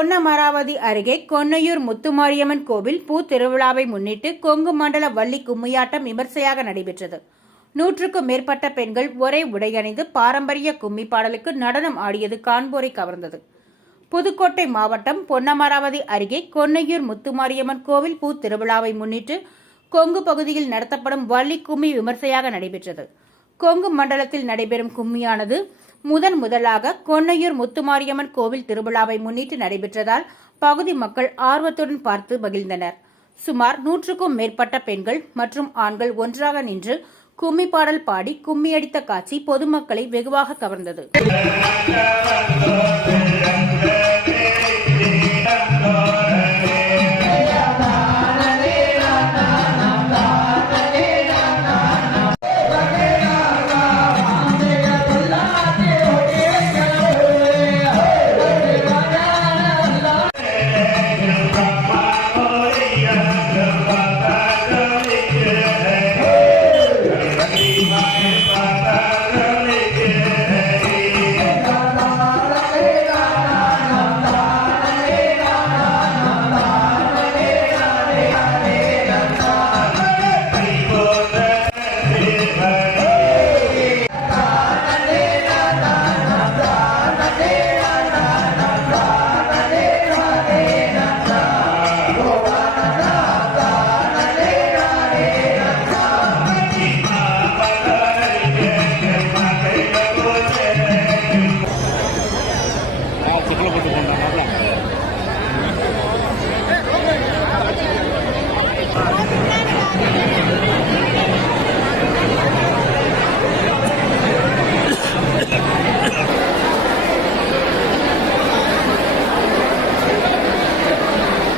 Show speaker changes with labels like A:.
A: பொன்னமராவதி அருகே கொன்னையூர் முத்துமாரியம்மன் கோவில் பூ திருவிழாவை முன்னிட்டு கொங்கு மண்டல வள்ளி கும்மியாட்டம் விமர்சையாக நடைபெற்றது. நூற்றுக்கும் மேற்பட்ட பெண்கள் ஒரே உடையணிந்து பாரம்பரிய கும்மி பாடலுக்கு நடனம் ஆடியது காண்போரை கவர்ந்தது. புதுக்கோட்டை மாவட்டம் பொன்னமராவதி அருகே கொன்னையூர் முத்துமாரியம்மன் கோவில் பூ திருவிழாவை முன்னிட்டு கொங்கு பகுதியில் நடத்தப்படும் வள்ளி கும்மி விமர்சையாக நடைபெற்றது. கொங்கு மண்டலத்தில் நடைபெறும் கும்மியானது முதன் முதலாக கொன்னையூர் முத்துமாரியம்மன் கோவில் திருவிழாவை முன்னிட்டு நடைபெற்றதால் பகுதி மக்கள் ஆர்வத்துடன் பார்த்து மகிழ்ந்தனர். சுமார் நூற்றுக்கும் மேற்பட்ட பெண்கள் மற்றும் ஆண்கள் ஒன்றாக நின்று கும்மி பாடல் பாடி கும்மியடித்த காட்சி பொதுமக்களை வெகுவாக கவர்ந்தது.
B: 好了，不是功能。